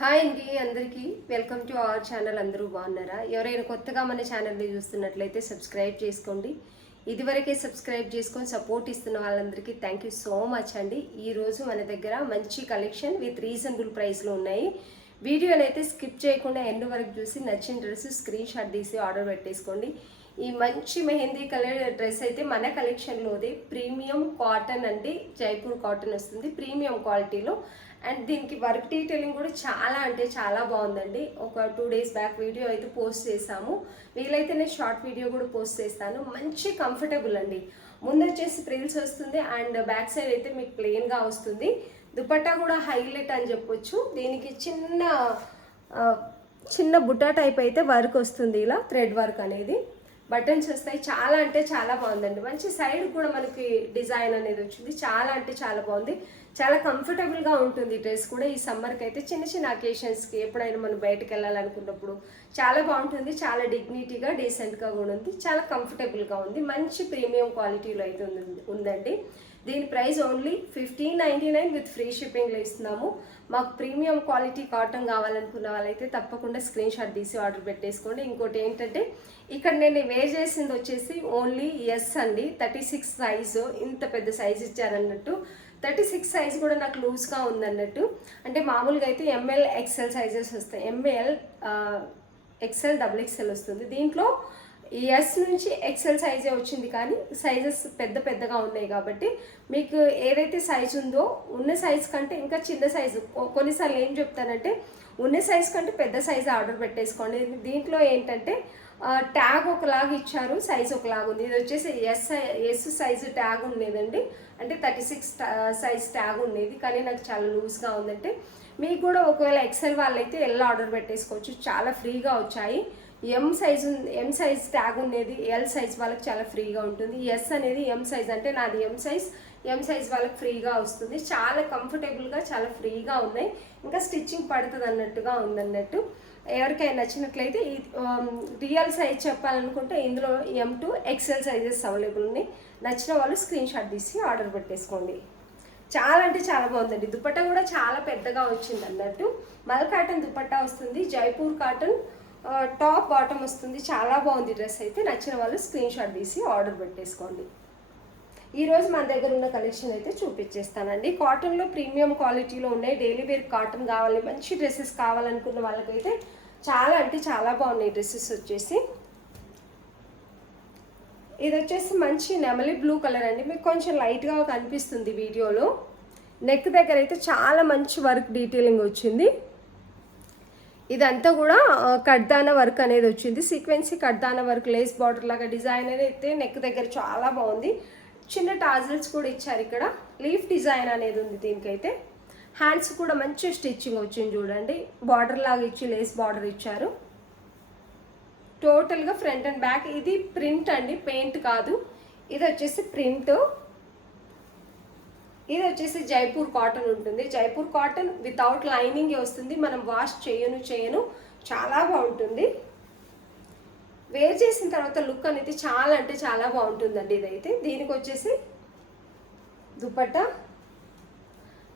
Hi అండి అందరికీ welcome to our channel. అందరూ బాగున్నారా? ఎవరైనా కొత్తగా మన ఛానల్ని చూస్తున్నట్లయితే సబ్స్క్రైబ్ చేసుకోండి. ఇదివరకే సబ్స్క్రైబ్ చేసుకొని సపోర్ట్ ఇస్తున్న వాళ్ళందరికీ థ్యాంక్ యూ సో మచ్ అండి. ఈరోజు మన దగ్గర మంచి కలెక్షన్ విత్ రీజనబుల్ ప్రైస్లో ఉన్నాయి. వీడియోని అయితే స్కిప్ చేయకుండా ఎండ్ వరకు చూసి నచ్చిన డ్రెస్ స్క్రీన్ షాట్ తీసి ఆర్డర్ పెట్టేసుకోండి. ఈ మంచి మెహందీ కలర్ డ్రెస్ అయితే మన కలెక్షన్లోదే ప్రీమియం కాటన్ అండి. జైపూర్ కాటన్ వస్తుంది ప్రీమియం క్వాలిటీలో. అండ్ దీనికి వర్క్ డీటెయిలింగ్ కూడా చాలా అంటే చాలా బాగుందండి. ఒక 2 days బ్యాక్ వీడియో అయితే పోస్ట్ చేసాము. వీలైతే నేను షార్ట్ వీడియో కూడా పోస్ట్ చేస్తాను. మంచి కంఫర్టబుల్ అండి. ముందు వచ్చేసి ప్రిల్స్ వస్తుంది అండ్ బ్యాక్ సైడ్ అయితే మీకు ప్లెయిన్గా వస్తుంది. దుపట్టా కూడా హైలైట్ అని చెప్పొచ్చు. దీనికి చిన్న బుట్టా టైప్ అయితే వర్క్ వస్తుంది, ఇలా థ్రెడ్ వర్క్ అనేది. బటన్స్ వస్తాయి. చాలా అంటే చాలా బాగుందండి. మంచి సైడ్ కూడా మనకి డిజైన్ అనేది వచ్చింది. చాలా అంటే చాలా బాగుంది. చాలా కంఫర్టబుల్గా ఉంటుంది డ్రెస్ కూడా. ఈ సమ్మర్కి అయితే చిన్న చిన్న అకేషన్స్కి ఎప్పుడైనా మనం బయటకు వెళ్ళాలనుకున్నప్పుడు చాలా బాగుంటుంది. చాలా డిగ్నిటీగా డీసెంట్గా కూడా ఉంది. చాలా కంఫర్టబుల్గా ఉంది. మంచి ప్రీమియం క్వాలిటీలో అయితే ఉందండి. దీని ప్రైస్ ఓన్లీ 1599 విత్ ఫ్రీ షిప్పింగ్లో ఇస్తున్నాము. మాకు ప్రీమియం క్వాలిటీ కాటన్ కావాలనుకున్న వాళ్ళైతే తప్పకుండా స్క్రీన్ షాట్ తీసి ఆర్డర్ పెట్టేసుకోండి. ఇంకోటి ఏంటంటే ఇక్కడ నేను వేర్ చేసింది వచ్చేసి ఓన్లీ ఎస్ అండి. 36 సైజు. ఇంత పెద్ద సైజు ఇచ్చారన్నట్టు. 36 సైజ్ కూడా నాకు లూజ్గా ఉందన్నట్టు. అంటే మామూలుగా అయితే ఎంఎల్ ఎక్సెల్ సైజెస్ వస్తాయి. ఎంఎల్ ఎక్సెల్ డబుల్ ఎక్సెల్ వస్తుంది. దీంట్లో ఎస్ నుంచి ఎక్సెల్ సైజే వచ్చింది, కానీ సైజెస్ పెద్దగా ఉన్నాయి కాబట్టి మీకు ఏదైతే సైజు ఉందో ఉన్న సైజు కంటే ఇంకా చిన్న సైజు, కొన్నిసార్లు ఏం చెప్తానంటే ఉన్న సైజు కంటే పెద్ద సైజు ఆర్డర్ పెట్టేసుకోండి. దీంట్లో ఏంటంటే ట్యాగ్ ఒకలాగా ఇచ్చారు, సైజు ఒకలాగా ఉంది. ఇది వచ్చేసి ఎస్ సైజు ట్యాగ్ ఉండేదండి. అంటే 36 సైజ్ ట్యాగ్ ఉండేది, కానీ నాకు చాలా లూజ్గా ఉందంటే మీకు కూడా ఒకవేళ ఎక్సెల్ వాళ్ళైతే ఎల్ ఆర్డర్ పెట్టేసుకోవచ్చు. చాలా ఫ్రీగా వచ్చాయి. ఎం సైజ్ ట్యాగ్ ఉండేది ఎల్ సైజ్ వాళ్ళకి చాలా ఫ్రీగా ఉంటుంది. ఎస్ అనేది ఎం సైజ్, అంటే నాది ఎం సైజ్ వాళ్ళకి ఫ్రీగా వస్తుంది. చాలా కంఫర్టబుల్గా చాలా ఫ్రీగా ఉన్నాయి. ఇంకా స్టిచ్చింగ్ పడుతుంది అన్నట్టుగా ఉందన్నట్టు. ఎవరికైనా నచ్చినట్లయితే ఈ రియల్ సైజ్ చెప్పాలనుకుంటే ఇందులో M2 XL సైజెస్ అవైలబుల్ ఉన్నాయి. నచ్చిన వాళ్ళు స్క్రీన్ షాట్ తీసి ఆర్డర్ పెట్టేసుకోండి. చాలా అంటే చాలా బాగుందండి. దుపట్టా కూడా చాలా పెద్దగా వచ్చింది అన్నట్టు. మల్ కాటన్ దుపట్టా వస్తుంది. జైపూర్ కాటన్ టాప్ బాటమ్ వస్తుంది. చాలా బాగుంది డ్రెస్ అయితే. నచ్చిన వాళ్ళు స్క్రీన్ షాట్ తీసి ఆర్డర్ పెట్టేసుకోండి. ఈరోజు మన దగ్గర ఉన్న కలెక్షన్ అయితే చూపించేస్తానండి. కాటన్లో ప్రీమియం క్వాలిటీలో ఉన్నాయి. డైలీ వేర్ కాటన్ కావాలి, మంచి డ్రెస్సెస్ కావాలనుకున్న వాళ్ళకైతే చాలా అంటే చాలా బాగున్నాయి డ్రెస్సెస్ వచ్చేసి. ఇది వచ్చేసి మంచి నెమలి బ్లూ కలర్ అండి. మీకు కొంచెం లైట్గా కనిపిస్తుంది వీడియోలో. నెక్ దగ్గర అయితే చాలా మంచి వర్క్ డీటెయిలింగ్ వచ్చింది. ఇదంతా కూడా కడ్దానా వర్క్ అనేది వచ్చింది. సీక్వెన్సీ కడ్దానా వర్క్, లేస్ బార్డర్ లాగా డిజైన్ అయితే నెక్ దగ్గర చాలా బాగుంది. చిన్న టాజిల్స్ కూడా ఇచ్చారు. ఇక్కడ లీఫ్ డిజైన్ అనేది ఉంది దీనికైతే. హ్యాండ్స్ కూడా మంచి స్టిచ్చింగ్ వచ్చింది చూడండి. బార్డర్ లాగా ఇచ్చి లేస్ బార్డర్ ఇచ్చారు. టోటల్గా ఫ్రంట్ అండ్ బ్యాక్. ఇది ప్రింట్ అండి, పెయింట్ కాదు. ఇది వచ్చేసి ప్రింట్. ఇది వచ్చేసి జైపూర్ కాటన్ ఉంటుంది. జైపూర్ కాటన్ వితౌట్ లైనింగ్ వస్తుంది. మనం వాష్ చేయను చాలా బాగుంటుంది. వేర్ చేసిన తర్వాత లుక్ అనేది చాలా అంటే చాలా బాగుంటుందండి. ఇదైతే దీనికి వచ్చేసి దుపట్టా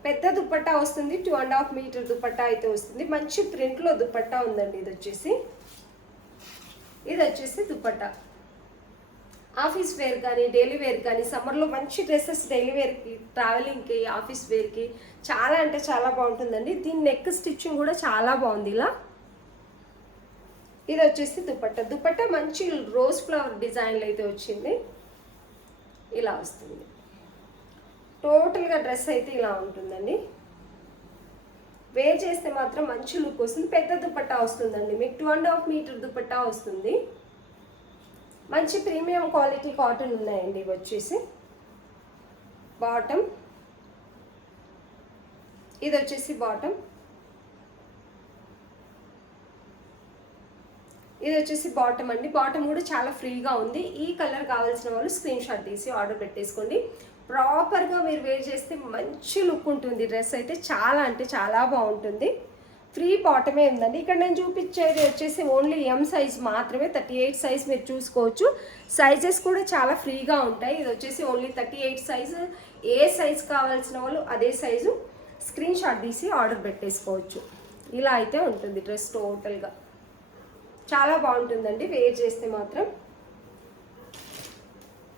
పెద్ద దుపట్టా వస్తుంది. 2.5 మీటర్ దుపట్టా అయితే వస్తుంది. మంచి ప్రింట్లో దుపట్టా ఉందండి. ఇది వచ్చేసి దుపట్టా. ఆఫీస్ వేర్ కానీ డైలీ వేర్ కానీ సమ్మర్లో మంచి డ్రెస్సెస్ డైలీ వేర్కి, ట్రావెలింగ్కి, ఆఫీస్ వేర్కి చాలా అంటే చాలా బాగుంటుందండి. దీని నెక్ స్టిచ్చింగ్ కూడా చాలా బాగుంది. ఇది వచ్చేసి దుపట్టా మంచి రోజ్ ఫ్లవర్ డిజైన్లో అయితే వచ్చింది. ఇలా వస్తుంది. టోటల్గా డ్రెస్ అయితే ఇలా ఉంటుందండి. వేర్ చేస్తే మాత్రం మంచి లుక్ వస్తుంది. పెద్ద దుపట్టా వస్తుందండి. మీకు 2.5 మీటర్ దుపట్టా వస్తుంది. మంచి ప్రీమియం క్వాలిటీ కాటన్ ఉన్నాయండి. ఇవి వచ్చేసి బాటమ్. ఇది వచ్చేసి బాటమ్. ఇది వచ్చేసి బాటమ్ అండి. బాటమ్ కూడా చాలా ఫ్రీగా ఉంది. ఈ కలర్ కావాల్సిన వాళ్ళు స్క్రీన్ షాట్ తీసి ఆర్డర్ పెట్టేసుకోండి. ప్రాపర్గా మీరు వేర్ చేస్తే మంచి లుక్ ఉంటుంది. డ్రెస్ అయితే చాలా అంటే చాలా బాగుంటుంది. ఫ్రీ బాటమే ఉందండి. ఇక్కడ నేను చూపించేది వచ్చేసి ఓన్లీ ఎం సైజ్ మాత్రమే. 38 సైజ్ మీరు చూసుకోవచ్చు. సైజెస్ కూడా చాలా ఫ్రీగా ఉంటాయి. ఇది వచ్చేసి ఓన్లీ 38 సైజు. ఏ సైజ్ కావాల్సిన వాళ్ళు అదే సైజు స్క్రీన్ షాట్ తీసి ఆర్డర్ పెట్టేసుకోవచ్చు. ఇలా అయితే ఉంటుంది డ్రెస్ టోటల్గా. చాలా బాగుంటుందండి వేర్ చేస్తే మాత్రం.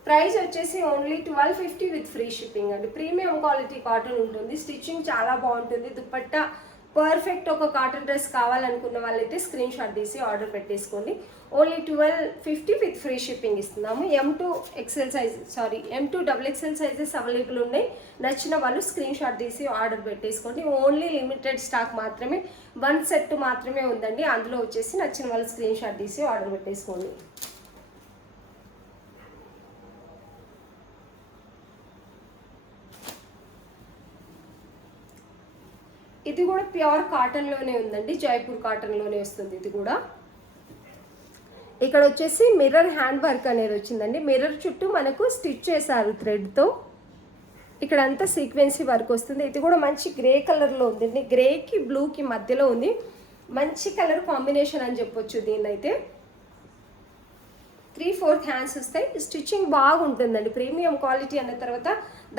ప్రైస్ వచ్చేసి ఓన్లీ 1250 విత్ ఫ్రీ షిప్పింగ్ అండి. ప్రీమియం క్వాలిటీ కాటన్ ఉంటుంది, స్టిచ్చింగ్ చాలా బాగుంటుంది. దుపట్టా పర్ఫెక్ట్ ఒక కాటన్ డ్రెస్ కావాలనుకున్న వాళ్ళైతే స్క్రీన్ షాట్ తీసి ఆర్డర్ పెట్టేసుకోండి. ఓన్లీ 1250 విత్ ఫ్రీ షిప్పింగ్ ఇస్తున్నాము. M2 double XL sizes available ఉన్నాయి. నచ్చిన వాళ్ళు స్క్రీన్ షాట్ తీసి ఆర్డర్ పెట్టేసుకోండి. ఓన్లీ లిమిటెడ్ స్టాక్ మాత్రమే, 1 సెట్ మాత్రమే ఉందండి. అందులో వచ్చేసి నచ్చిన వాళ్ళు స్క్రీన్ షాట్ తీసి ఆర్డర్ పెట్టేసుకోండి. ఇది కూడా ప్యూర్ కాటన్లోనే ఉందండి, జైపూర్ కాటన్లోనే వస్తుంది. ఇది కూడా ఇక్కడ వచ్చేసి మిర్రర్ హ్యాండ్ వర్క్ అనేది వచ్చిందండి. మిర్రర్ చుట్టూ మనకు స్టిచ్ చేశారు థ్రెడ్తో. ఇక్కడ అంతా సీక్వెన్సీ వర్క్ వస్తుంది. ఇది కూడా మంచి గ్రే కలర్లో ఉందండి, గ్రేకి బ్లూకి మధ్యలో ఉంది. మంచి కలర్ కాంబినేషన్ అని చెప్పొచ్చు దీన్నైతే. 3/4 హ్యాండ్స్ వస్తాయి. స్టిచ్చింగ్ బాగుంటుందండి, ప్రీమియం క్వాలిటీ అన్న తర్వాత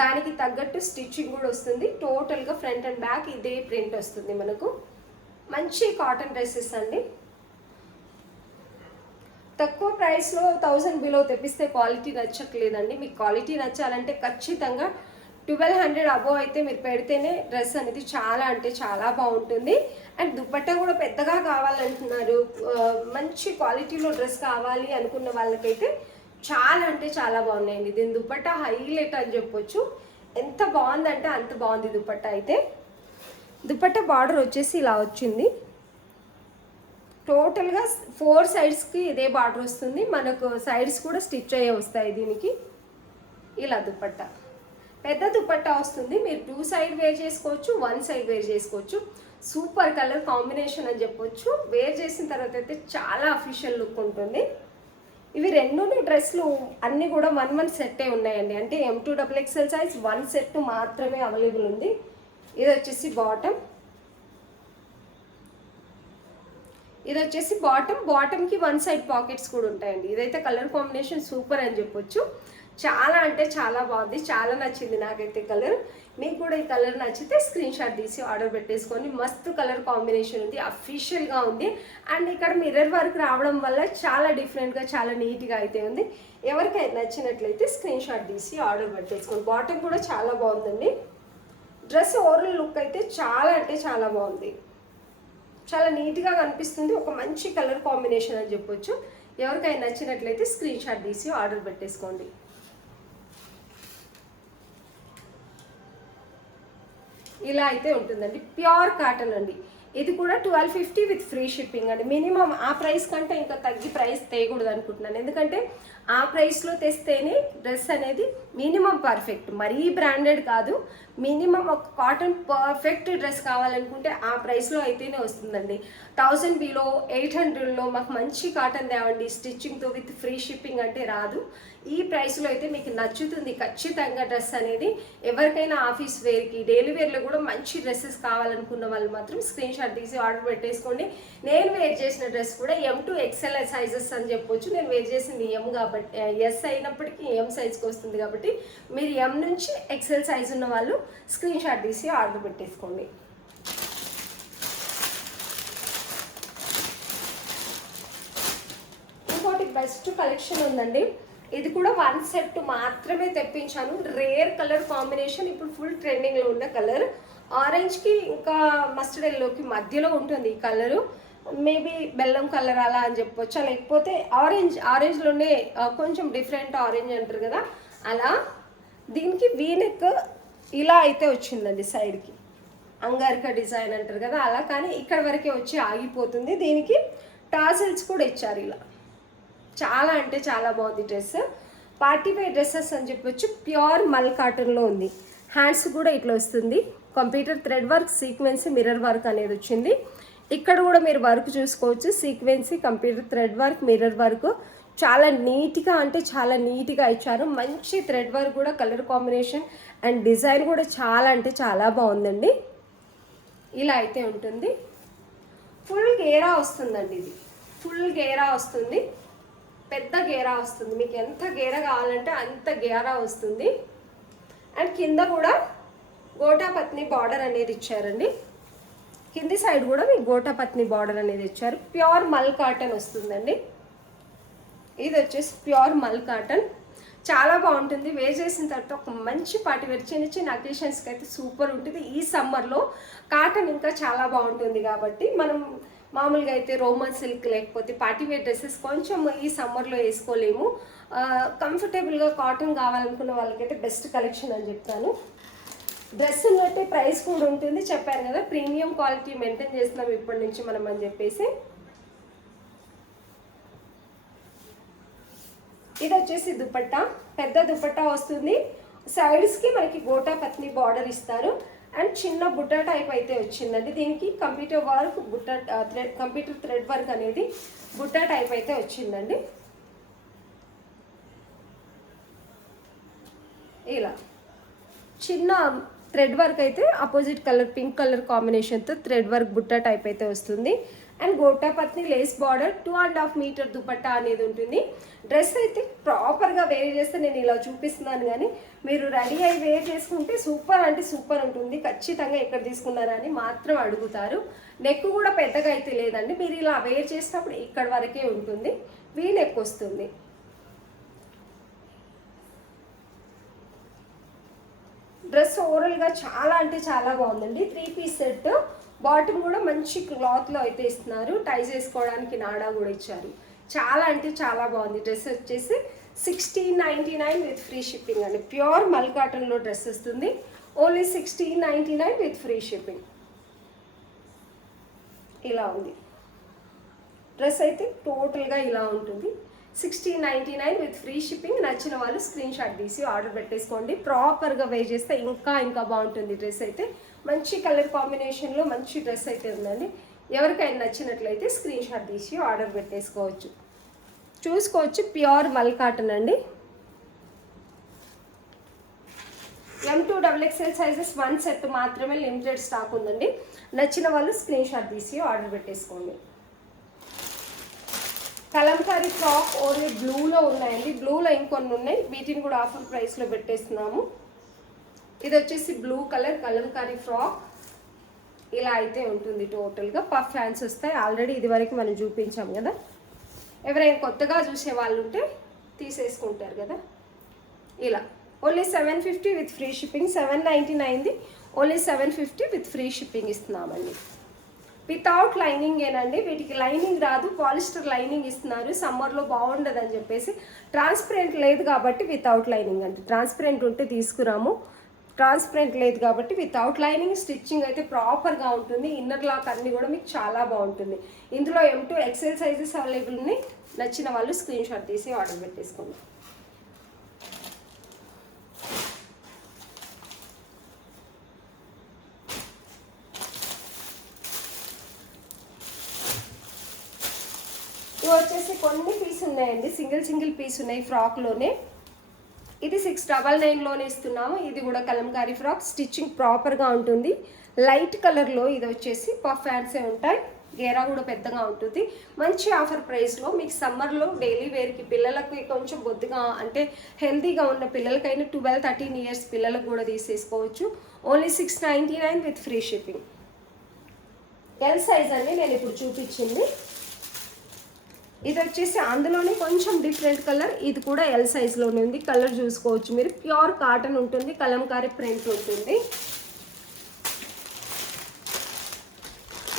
దానికి తగ్గట్టు స్టిచ్చింగ్ కూడా వస్తుంది. టోటల్గా ఫ్రంట్ అండ్ బ్యాక్ ఇదే ప్రింట్ వస్తుంది మనకు. మంచి కాటన్ డ్రెస్సెస్ అండి. తక్కువ ప్రైస్లో 1000 బిలో తెప్పిస్తే క్వాలిటీ నచ్చట్లేదండి. మీకు క్వాలిటీ నచ్చాలంటే ఖచ్చితంగా 1200 అబోవ్ అయితే మీరు పెడితేనే డ్రెస్ అనేది చాలా అంటే చాలా బాగుంటుంది. అండ్ దుపట్టా కూడా పెద్దగా కావాలంటున్నారు, మంచి క్వాలిటీలో డ్రెస్ కావాలి అనుకున్న వాళ్ళకైతే చాలా అంటే చాలా బాగున్నాయండి. దీని దుపట్టా హైలైట్ అని చెప్పొచ్చు. ఎంత బాగుందంటే అంత బాగుంది దుపట్టా అయితే. దుపట్టా బార్డర్ వచ్చేసి ఇలా వచ్చింది. టోటల్గా 4 సైడ్స్కి ఇదే బార్డర్ వస్తుంది. మనకు సైడ్స్ కూడా స్టిచ్ అయ్యే వస్తాయి దీనికి. ఇలా దుపట్టా పెద్ద దుపట్టా వస్తుంది. మీరు 2 సైడ్ వేర్ చేసుకోవచ్చు, 1 సైడ్ వేర్ చేసుకోవచ్చు. సూపర్ కలర్ కాంబినేషన్ అని చెప్పొచ్చు. వేర్ చేసిన తర్వాత అయితే చాలా అఫీషియల్ లుక్ ఉంటుంది. ఇవి రెండు డ్రెస్లు అన్నీ కూడా 1 సెట్టే ఉన్నాయండి. అంటే M2 double XL size 1 set మాత్రమే అవైలబుల్ ఉంది. ఇది వచ్చేసి బాటమ్కి 1 సైడ్ పాకెట్స్ కూడా ఉంటాయండి. ఇదైతే కలర్ కాంబినేషన్ సూపర్ అని చెప్పొచ్చు. చాలా అంటే చాలా బాగుంది, చాలా నచ్చింది నాకైతే కలర్. మీకు కూడా ఈ కలర్ నచ్చితే స్క్రీన్ షాట్ తీసి ఆర్డర్ పెట్టేసుకొని. మస్తు కలర్ కాంబినేషన్ ఉంది, అఫీషియల్గా ఉంది. అండ్ ఇక్కడ మిర్రర్ వర్క్ రావడం వల్ల చాలా డిఫరెంట్గా చాలా నీట్గా అయితే ఉంది. ఎవరికైతే నచ్చినట్లయితే స్క్రీన్ షాట్ తీసి ఆర్డర్ పెట్టేసుకోండి. బాటమ్ కూడా చాలా బాగుందండి. డ్రెస్ ఓవరాల్ లుక్ అయితే చాలా అంటే చాలా బాగుంది, చాలా నీట్గా కనిపిస్తుంది. ఒక మంచి కలర్ కాంబినేషన్ అని చెప్పొచ్చు. ఎవరికైనా నచ్చినట్లయితే స్క్రీన్ షాట్ తీసి ఆర్డర్ పెట్టేసుకోండి. ఇలా అయితే ఉంటుందండి, ప్యూర్ కాటన్ అండి. ఇది కూడా 1250 విత్ ఫ్రీ షిప్పింగ్ అండి. మినిమం ఆ ప్రైస్ కంటే ఇంకా తగ్గి ప్రైస్ తేయకూడదు అనుకుంటున్నాను. ఎందుకంటే ఆ ప్రైస్లో తెస్తేనే డ్రెస్ అనేది మినిమం పర్ఫెక్ట్, మరీ బ్రాండెడ్ కాదు. మినిమం ఒక కాటన్ పర్ఫెక్ట్ డ్రెస్ కావాలనుకుంటే ఆ ప్రైస్లో అయితేనే వస్తుందండి. 1000 బిలో 800లో మాకు మంచి కాటన్ తేవండి స్టిచ్చింగ్తో విత్ ఫ్రీ షిప్పింగ్ అంటే రాదు. ఈ ప్రైస్లో అయితే మీకు నచ్చుతుంది ఖచ్చితంగా డ్రెస్ అనేది. ఎవరికైనా ఆఫీస్ వేర్కి, డైలీ వేర్లో కూడా మంచి డ్రెస్సెస్ కావాలనుకున్న వాళ్ళు మాత్రం స్క్రీన్ షాట్ తీసి ఆర్డర్ పెట్టేసుకోండి. నేను వేర్ చేసిన డ్రెస్ కూడా M2 XL సైజెస్ అని చెప్పొచ్చు. నేను వేర్ చేసింది M కాబట్టి, S అయినప్పటికీ M సైజ్కి వస్తుంది కాబట్టి మీరు M నుంచి XL సైజ్ ఉన్న వాళ్ళు స్క్రీన్ షాట్ తీసి ఆర్డర్ పెట్టేసుకోండి. ఇంకోటి బెస్ట్ కలెక్షన్ ఉందండి. ఇది కూడా 1 సెట్ మాత్రమే తెప్పించాను. రేర్ కలర్ కాంబినేషన్, ఇప్పుడు ఫుల్ ట్రెండింగ్లో ఉన్న కలర్. ఆరెంజ్కి ఇంకా మస్టర్డ్ ఎల్లోకి మధ్యలో ఉంటుంది ఈ కలరు. మేబీ బెల్లం కలర్ అలా అని చెప్పొచ్చా, లేకపోతే ఆరెంజ్లోనే కొంచెం డిఫరెంట్ ఆరెంజ్ అంటారు కదా అలా. దీనికి వీనెక్ ఇలా అయితే వచ్చిందండి, సైడ్కి అంగారిక డిజైన్ అంటారు కదా అలా. కానీ ఇక్కడ వరకే వచ్చి ఆగిపోతుంది. దీనికి టాసిల్స్ కూడా ఇచ్చారు ఇలా. చాలా అంటే చాలా బాగుంది డ్రెస్. పార్టీ వేర్ డ్రెస్సెస్ అని చెప్పొచ్చు. ప్యూర్ మల్ కాటన్లో ఉంది. హ్యాండ్స్ కూడా ఇట్లా వస్తుంది. Computer thread work, sequence, mirror work అనేది వచ్చింది. ఇక్కడ కూడా మీరు వర్క్ చూసుకోవచ్చు. Sequence, computer thread work, mirror work చాలా నీట్గా అంటే చాలా నీట్గా ఇచ్చారు. మంచి థ్రెడ్ వర్క్ కూడా, కలర్ కాంబినేషన్ అండ్ డిజైన్ కూడా చాలా అంటే చాలా బాగుందండి. ఇలా అయితే ఉంటుంది. ఫుల్ గేరా వస్తుందండి. ఇది ఫుల్ గేరా వస్తుంది, పెద్ద గేరా వస్తుంది. మీకు ఎంత గేరా కావాలంటే అంత గేరా వస్తుంది. అండ్ కింద కూడా గోటా పత్ని బార్డర్ అనేది ఇచ్చారండి. కింది సైడ్ కూడా మీకు గోటాపత్ని బార్డర్ అనేది ఇచ్చారు. ప్యూర్ మల్ కాటన్ వస్తుందండి. ఇది వచ్చేసి ప్యూర్ మల్ కాటన్, చాలా బాగుంటుంది. వేర్ చేసిన తర్వాత ఒక మంచి పార్టీ వేర్ చిన్న చిన్న అకేషన్స్కి అయితే సూపర్ ఉంటుంది. ఈ సమ్మర్లో కాటన్ ఇంకా చాలా బాగుంటుంది కాబట్టి మనం మామూలుగా అయితే రోమన్ సిల్క్ లేకపోతే పార్టీ వేర్ డ్రెస్సెస్ కొంచెం ఈ సమ్మర్లో వేసుకోలేము. కంఫర్టబుల్గా కాటన్ కావాలనుకున్న వాళ్ళకైతే బెస్ట్ కలెక్షన్ అని చెప్తాను. డ్రెస్సులు బట్టి ప్రైస్ కూడా ఉంటుంది, చెప్పాను కదా ప్రీమియం క్వాలిటీ మెయింటైన్ చేస్తున్నాం ఇప్పటి నుంచి మనం అని చెప్పేసి. ఇది వచ్చేసి దుపట్టా, పెద్ద దుపట్టా వస్తుంది. సైడ్స్కి మనకి గోటాపత్ని బార్డర్ ఇస్తారు అండ్ చిన్న బుట్ట టైప్ అయితే వచ్చిందండి. దీనికి computer work computer thread work అనేది బుట్ట టైప్ అయితే వచ్చిందండి. ఇలా చిన్న థ్రెడ్ వర్క్ అయితే ఆపోజిట్ కలర్ పింక్ కలర్ కాంబినేషన్తో థ్రెడ్ వర్క్ బుట్ట టైప్ అయితే వస్తుంది. అండ్ గోటాపత్ని లేస్ బార్డర్ 2.5 మీటర్ దుపట్టా అనేది ఉంటుంది. డ్రెస్ అయితే ప్రాపర్గా వేర్ చేస్తే నేను ఇలా చూపిస్తున్నాను, కానీ మీరు రెడీ అయ్యి వేర్ చేసుకుంటే సూపర్ అంటే సూపర్ ఉంటుంది. ఖచ్చితంగా ఎక్కడ తీసుకున్నారా అని మాత్రం అడుగుతారు. నెక్ కూడా పెద్దగా అయితే లేదండి, మీరు ఇలా వేర్ చేసినప్పుడు ఇక్కడ వరకే ఉంటుంది, వీ నెక్ వస్తుంది. డ్రెస్ ఓవరాల్గా చాలా అంటే చాలా బాగుందండి. 3 పీస్ సెట్, బాటమ్ కూడా మంచి క్లాత్లో అయితే ఇస్తున్నారు. టై చేసుకోవడానికి నాడా కూడా ఇచ్చారు. చాలా అంటే చాలా బాగుంది. డ్రెస్ వచ్చేసి 1699 విత్ ఫ్రీ షిప్పింగ్ అండి. ప్యూర్ మల్ కాటన్లో డ్రెస్ వస్తుంది. Only 1699 with free shipping. ఇలా ఉంది డ్రెస్ అయితే టోటల్గా ఇలా ఉంటుంది. 1699 విత్ ఫ్రీ షిప్పింగ్. నచ్చిన వాళ్ళు స్క్రీన్ షాట్ తీసి ఆర్డర్ పెట్టేసుకోండి. ప్రాపర్గా వేర్ చేస్తే ఇంకా బాగుంటుంది. డ్రెస్ అయితే మంచి కలర్ కాంబినేషన్లో మంచి డ్రెస్ అయితే ఉందండి. ఎవరికైనా నచ్చినట్లయితే స్క్రీన్ షాట్ తీసి ఆర్డర్ పెట్టేసుకోవచ్చు. చూసుకోవచ్చు, ప్యూర్ మల్ కాటన్ అండి. M2XXL సైజెస్ 1 సెట్ మాత్రమే లిమిటెడ్ స్టాక్ ఉందండి. నచ్చిన వాళ్ళు స్క్రీన్ షాట్ తీసి ఆర్డర్ పెట్టేసుకోండి. కలంకారీ ఫ్రాక్ ఓన్లీ బ్లూలో ఉన్నాయండి. బ్లూలో ఇంకొన్ని ఉన్నాయి, వీటిని కూడా ఆఫర్ ప్రైస్లో పెట్టేస్తున్నాము. ఇది వచ్చేసి బ్లూ కలర్ కలంకారీ ఫ్రాక్, ఇలా అయితే ఉంటుంది. టోటల్గా పఫ్ హ్యాండ్స్ వస్తాయి. ఆల్రెడీ ఇది వరకు మనం చూపించాం కదా, ఎవరైనా కొత్తగా చూసే వాళ్ళు ఉంటే తీసేసుకుంటారు కదా. ఇలా ఓన్లీ 750 విత్ ఫ్రీ షిప్పింగ్. 799ది ఓన్లీ 750 విత్ ఫ్రీ షిప్పింగ్ ఇస్తున్నామండి. వితౌట్ లైనింగ్ ఏనండి, వీటికి లైనింగ్ రాదు, పాలిస్టర్ లైనింగ్ ఇస్తున్నారు. సమ్మర్లో బాగుండదని చెప్పేసి ట్రాన్స్పరెంట్ లేదు కాబట్టి వితౌట్ లైనింగ్ అండి. ట్రాన్స్పరెంట్ ఉంటే తీసుకురాము, ట్రాన్స్పరెంట్ లేదు కాబట్టి వితౌట్ లైనింగ్. స్టిచ్చింగ్ అయితే ప్రాపర్గా ఉంటుంది. ఇన్నర్ లాక్ అన్నీ కూడా మీకు చాలా బాగుంటుంది. ఇందులో M2XL సైజెస్ అవైలబుల్ ఉన్నాయి. నచ్చిన వాళ్ళు స్క్రీన్ షాట్ తీసి ఆర్డర్ పెట్టేసుకోండి. ఇవి వచ్చేసి కొన్ని పీస్ ఉన్నాయండి, సింగిల్ పీస్ ఉన్నాయి ఫ్రాక్లోనే. ఇది 699లోనే ఇస్తున్నాము. ఇది కూడా కలంకారీ ఫ్రాక్, స్టిచ్చింగ్ ప్రాపర్గా ఉంటుంది. లైట్ కలర్లో ఇది వచ్చేసి పఫ్ హ్యాండ్సే ఉంటాయి. గేరా కూడా పెద్దగా ఉంటుంది. మంచి ఆఫర్ ప్రైస్లో మీకు సమ్మర్లో డైలీ వేర్కి పిల్లలకు కొంచెం బొద్దుగా అంటే హెల్తీగా ఉన్న పిల్లలకైనా 12-13 ఇయర్స్ పిల్లలకు కూడా తీసేసుకోవచ్చు. Only 699 with free shipping. L size అండి నేను ఇప్పుడు చూపించింది. ఇది వచ్చేసి అందులోనే కొంచెం డిఫరెంట్ కలర్, ఇది కూడా ఎల్ సైజ్లోనే ఉంది. కలర్ చూసుకోవచ్చు మీరు. ప్యూర్ కాటన్ ఉంటుంది, కలంకారీ ప్రింట్ ఉంటుంది.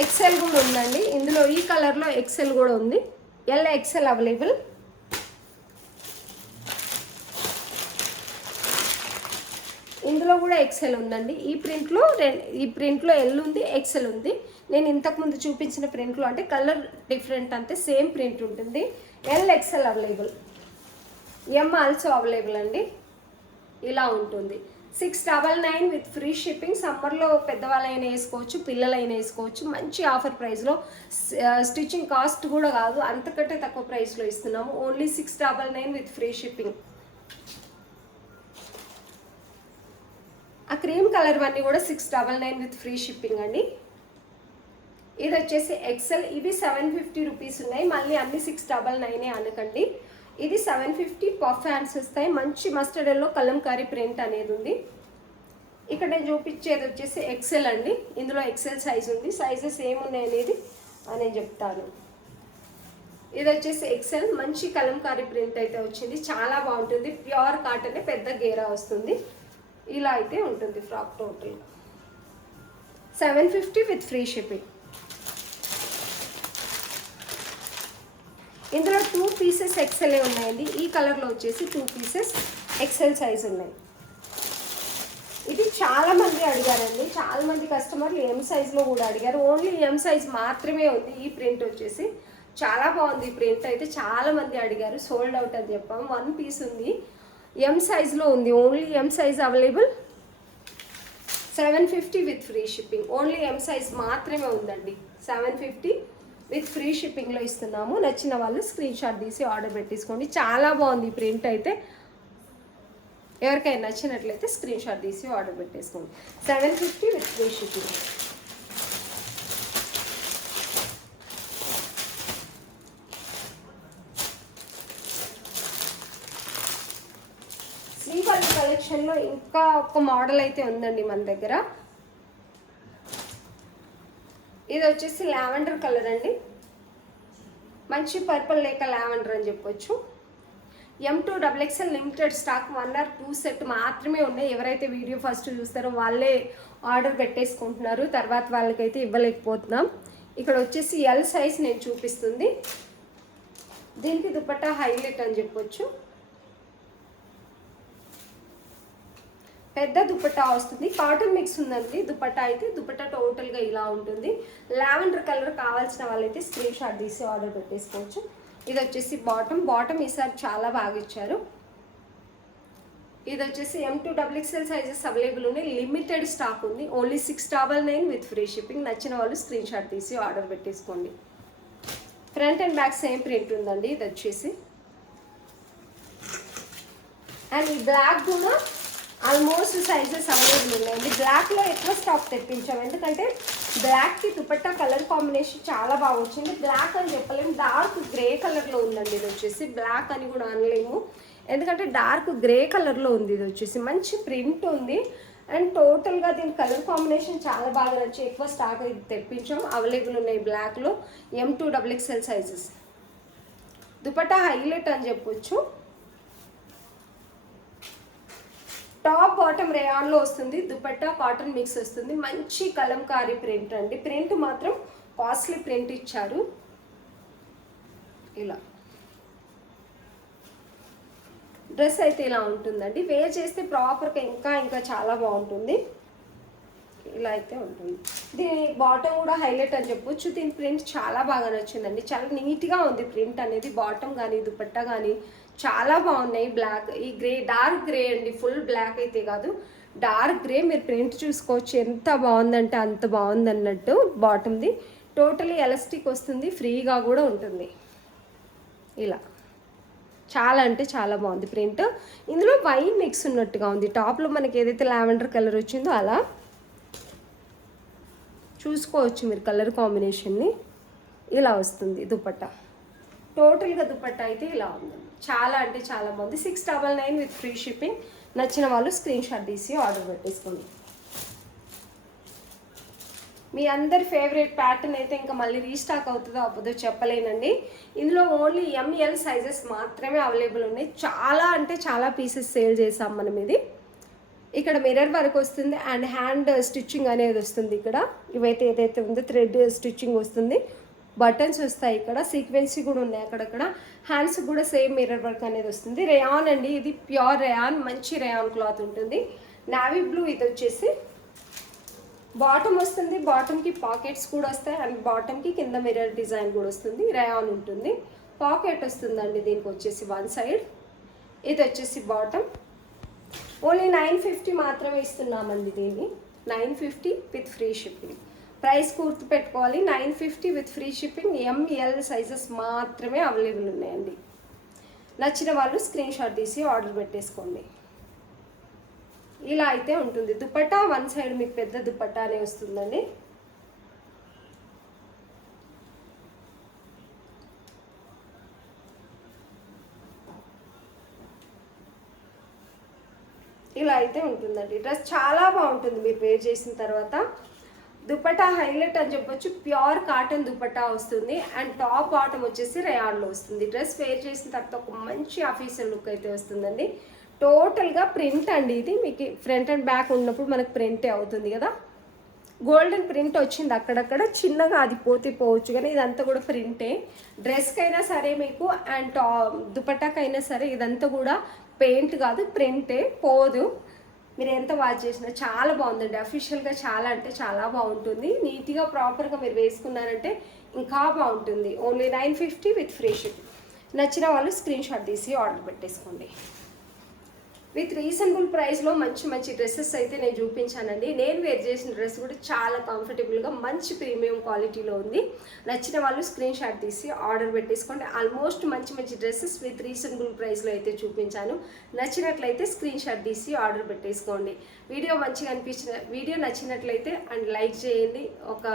XL కూడా ఉందండి ఇందులో. ఈ కలర్లో XL కూడా ఉంది. XL available. ఇందులో కూడా XL ఉందండి. ఈ ప్రింట్లో L ఉంది, XL ఉంది. నేను ఇంతకుముందు చూపించిన ప్రింట్లో అంటే కలర్ డిఫరెంట్ అంతే, సేమ్ ప్రింట్ ఉంటుంది. XL available. M also available అండి. ఇలా ఉంటుంది. 699 విత్ ఫ్రీ షిప్పింగ్. సమ్మర్లో పెద్దవాళ్ళైనా వేసుకోవచ్చు, పిల్లలైనా వేసుకోవచ్చు. మంచి ఆఫర్ ప్రైస్లో, స్టిచ్చింగ్ కాస్ట్ కూడా కాదు, అంతకంటే తక్కువ ప్రైస్లో ఇస్తున్నాము. Only 699 with free shipping. ఆ క్రీమ్ కలర్ అన్నీ కూడా 699 విత్ ఫ్రీ షిప్పింగ్ అండి. ఇది వచ్చేసి XL. ఇవి 750 రూపీస్ ఉన్నాయి. మళ్ళీ అన్ని 699 అనకండి. ఇది 750 పఫ్ హ్యాండ్స్ వస్తాయి. మంచి మస్టర్డ్ ఎల్లో కలంకారీ ప్రింట్ అనేది ఉంది. ఇక్కడ నేను చూపించేది వచ్చేసి ఎక్సెల్ అండి. ఇందులో ఎక్సెల్ సైజ్ ఉంది. సైజెస్ ఏమున్నాయి అనేది నేను చెప్తాను. ఇది వచ్చేసి ఎక్సెల్, మంచి కలంకారీ ప్రింట్ అయితే వచ్చింది, చాలా బాగుంటుంది. ప్యూర్ కాటన్, పెద్ద గేరా వస్తుంది. ఇలా అయితే ఉంటుంది frock. Total 750 with free shipping. ఇందులో 2 పీసెస్ ఎక్సెల్ ఉన్నాయండి. ఈ కలర్లో వచ్చేసి 2 పీసెస్ ఎక్సెల్ సైజ్ ఉన్నాయి. ఇది చాలా మంది అడిగారండి, చాలా మంది కస్టమర్లు ఎం సైజ్లో కూడా అడిగారు. ఓన్లీ ఎం సైజ్ మాత్రమే ఉంది. ఈ ప్రింట్ వచ్చేసి చాలా బాగుంది. ఈ ప్రింట్ అయితే చాలా మంది అడిగారు, సోల్డ్ అవుట్ అని చెప్పాము. 1 పీస్ ఉంది, ఎం సైజ్లో ఉంది. Only M size available. 750 with free shipping. Only M size మాత్రమే ఉందండి. 750 విత్ ఫ్రీ షిప్పింగ్లో ఇస్తున్నాము. నచ్చిన వాళ్ళు స్క్రీన్ షాట్ తీసి ఆర్డర్ పెట్టేసుకోండి. చాలా బాగుంది ఈ ప్రింట్ అయితే. ఎవరికైనా నచ్చినట్లయితే స్క్రీన్ షాట్ తీసి ఆర్డర్ పెట్టేసుకోండి. 750 విత్ ఫ్రీ షిప్పింగ్. శ్రీవల్లి కలెక్షన్లో ఇంకా ఒక మోడల్ అయితే ఉందండి మన దగ్గర. ఇది వచ్చేసి లావెండర్ కలర్ అండి, మంచి పర్పుల్ లేక లావెండర్ అని చెప్పొచ్చు. M2 XXL limited stock 1 or 2 set మాత్రమే ఉన్నాయి. ఎవరైతే వీడియో ఫస్ట్ చూస్తారో వాళ్ళే ఆర్డర్ పెట్టేసుకుంటున్నారు, తర్వాత వాళ్ళకైతే ఇవ్వలేకపోతున్నాం. ఇక్కడ వచ్చేసి ఎల్ సైజ్ నేను చూపిస్తుంది. దీనికి దుపట్టా హైలైట్ అని చెప్పొచ్చు. పెద్ద దుపట్టా వస్తుంది, కాటన్ మిక్స్ ఉందండి దుపట్టా అయితే. దుపట్టా టోటల్గా ఇలా ఉంటుంది. లావెండర్ కలర్ కావాల్సిన వాళ్ళైతే స్క్రీన్ షాట్ తీసి ఆర్డర్ పెట్టేసుకోవచ్చు. ఇది వచ్చేసి బాటమ్ ఈసారి చాలా బాగా ఇచ్చారు. ఇది వచ్చేసి M2 XXL సైజెస్ అవైలబుల్ ఉన్నాయి. లిమిటెడ్ స్టాక్ ఉంది. Only 699 with free shipping. నచ్చిన వాళ్ళు స్క్రీన్ షాట్ తీసి ఆర్డర్ పెట్టేసుకోండి. Front and back same print ఉందండి. ఇది వచ్చేసి అండ్ ఈ బ్లాక్ కూడా ఆల్మోస్ట్ సైజెస్ అవైలబుల్ ఉన్నాయండి. బ్లాక్లో ఎక్కువ స్టాక్ తెప్పించాం, ఎందుకంటే బ్లాక్కి దుపట్టా కలర్ కాంబినేషన్ చాలా బాగా వచ్చింది. బ్లాక్ అని చెప్పలేము, డార్క్ గ్రే కలర్లో ఉందండి. ఇది వచ్చేసి బ్లాక్ అని కూడా అనలేము, ఎందుకంటే డార్క్ గ్రే కలర్లో ఉంది. ఇది వచ్చేసి మంచి ప్రింట్ ఉంది. అండ్ టోటల్గా దీని కలర్ కాంబినేషన్ చాలా బాగా నచ్చి ఎక్కువ స్టాక్ ఇది తెప్పించాం. అవైలబుల్ ఉన్నాయి బ్లాక్లో. M2 XXL sizes. Dupatta highlight అని చెప్పొచ్చు. టాప్ బాటమ్ రేయాన్లో వస్తుంది. దుపట్టా కాటన్ మిక్స్ వస్తుంది. మంచి కలంకారీ ప్రింట్ అండి. ప్రింట్ మాత్రం కాస్ట్లీ ప్రింట్ ఇచ్చారు. ఇలా డ్రెస్ అయితే ఇలా ఉంటుందండి. వేర్ చేస్తే ప్రాపర్గా ఇంకా చాలా బాగుంటుంది. ఇలా అయితే ఉంటుంది. దీని బాటమ్ కూడా హైలైట్ అని చెప్పొచ్చు. దీని ప్రింట్ చాలా బాగా నచ్చిందండి. చాలా నీట్గా ఉంది ప్రింట్ అనేది. బాటమ్ కానీ దుపట్టా కానీ చాలా బాగున్నాయి. బ్లాక్, ఈ గ్రే, డార్క్ గ్రే అండి. ఫుల్ బ్లాక్ అయితే కాదు, డార్క్ గ్రే. మీరు ప్రింట్ చూసుకోవచ్చు ఎంత బాగుందంటే అంత బాగుంది అన్నట్టు. బాటమ్ది టోటలీ ఎలాస్టిక్ వస్తుంది, ఫ్రీగా కూడా ఉంటుంది. ఇలా చాలా అంటే చాలా బాగుంది ప్రింట్. ఇందులో వైన్ మిక్స్ ఉన్నట్టుగా ఉంది. టాప్లో మనకి ఏదైతే లావెండర్ కలర్ వచ్చిందో అలా చూసుకోవచ్చు మీరు కలర్ కాంబినేషన్ని. ఇలా వస్తుంది దుపట్టా. టోటల్గా దుపట్టా అయితే ఇలా ఉంది. చాలా అంటే చాలా బాగుంది. 699 విత్ ఫ్రీ షిప్పింగ్. నచ్చిన వాళ్ళు స్క్రీన్ షాట్ తీసి ఆర్డర్ పెట్టేసుకోండి. మీ అందరి ఫేవరెట్ ప్యాటర్న్ అయితే ఇంకా మళ్ళీ రీస్టాక్ అవుతుందో అవ్వదో చెప్పలేనండి. ఇందులో ఓన్లీ ML సైజెస్ మాత్రమే అవైలబుల్ ఉన్నాయి. చాలా అంటే చాలా పీసెస్ సేల్ చేసాం మనం. ఇది ఇక్కడ మిర్రర్ వర్క్ వస్తుంది అండ్ హ్యాండ్ స్టిచ్చింగ్ అనేది వస్తుంది. ఇక్కడ ఇవైతే ఏదైతే ఉందో థ్రెడ్ స్టిచ్చింగ్ వస్తుంది. బటన్స్ వస్తాయి, ఇక్కడ సీక్వెన్సీ కూడా ఉన్నాయి. అక్కడక్కడ హ్యాండ్స్ కూడా సేమ్ మిర్రర్ వర్క్ అనేది వస్తుంది. రేయాన్ అండి, ఇది ప్యూర్ రేయాన్, మంచి రేయాన్ క్లాత్ ఉంటుంది. Navy blue. ఇది వచ్చేసి బాటమ్ వస్తుంది. బాటమ్కి పాకెట్స్ కూడా వస్తాయి అండ్ బాటమ్కి కింద మిర్రర్ డిజైన్ కూడా వస్తుంది. రేయాన్ ఉంటుంది. పాకెట్ వస్తుందండి దీనికి వచ్చేసి 1 సైడ్. ఇది వచ్చేసి బాటమ్. ఓన్లీ 950 మాత్రమే ఇస్తున్నామండి దీన్ని. 950 విత్ ఫ్రీ షిప్పింగ్. ప్రైస్ గుర్తు పెట్టుకోవాలి. 950 with free shipping. ML sizes మాత్రమే అవైలబుల్ ఉన్నాయండి. నచ్చిన వాళ్ళు స్క్రీన్ షాట్ తీసి ఆర్డర్ పెట్టేసుకోండి. ఇలా అయితే ఉంటుంది. దుపట్టా 1 సైడ్ మీకు పెద్ద దుపట్టానే వస్తుందండి. ఇలా అయితే ఉంటుందండి. డ్రెస్ చాలా బాగుంటుంది మీరు వేర్ చేసిన తర్వాత. దుపట్టా హైలైట్ అని చెప్పొచ్చు, ప్యూర్ కాటన్ దుపట్టా వస్తుంది అండ్ టాప్ బాటమ్ వచ్చేసి రయాన్లో వస్తుంది. డ్రెస్ వేర్ చేసిన తర్వాత ఒక మంచి అఫీషియల్ లుక్ అయితే వస్తుందండి. టోటల్గా ప్రింట్ అండి ఇది. మీకు ఫ్రంట్ అండ్ బ్యాక్ ఉన్నప్పుడు మనకు ప్రింటే అవుతుంది కదా, గోల్డెన్ ప్రింట్ వచ్చింది అక్కడక్కడ, చిన్నగా అది పోతే పోవచ్చు కానీ ఇదంతా కూడా ప్రింటే. డ్రెస్కైనా సరే మీకు అండ్ దుపట్టాకైనా సరే ఇదంతా కూడా పెయింట్ కాదు, ప్రింటే, పోదు. మీరు ఎంత వాచ్ చేసినా చాలా బాగుందండి. అఫీషియల్గా చాలా అంటే చాలా బాగుంటుంది. నీట్గా ప్రాపర్గా మీరు వేసుకున్నారంటే ఇంకా బాగుంటుంది. Only 950 with free ship. నచ్చిన వాళ్ళు స్క్రీన్ షాట్ తీసి ఆర్డర్ పెట్టేసుకోండి. విత్ రీజనబుల్ ప్రైస్లో మంచి మంచి డ్రెస్సెస్ అయితే నేను చూపించానండి. నేను వేర్ చేసిన డ్రెస్ కూడా చాలా కంఫర్టబుల్గా మంచి ప్రీమియం క్వాలిటీలో ఉంది. నచ్చిన వాళ్ళు స్క్రీన్ షాట్ తీసి ఆర్డర్ పెట్టేసుకోండి. ఆల్మోస్ట్ మంచి మంచి డ్రెస్సెస్ విత్ రీజనబుల్ ప్రైస్లో అయితే చూపించాను. నచ్చినట్లయితే స్క్రీన్ షాట్ తీసి ఆర్డర్ పెట్టేసుకోండి. వీడియో నచ్చినట్లయితే అండ్ లైక్ చేయండి, ఒక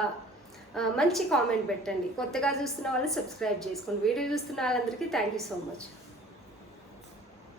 మంచి కామెంట్ పెట్టండి. కొత్తగా చూస్తున్న వాళ్ళు సబ్స్క్రైబ్ చేసుకోండి. వీడియో చూస్తున్న వాళ్ళందరికీ థ్యాంక్ యూ సో మచ్.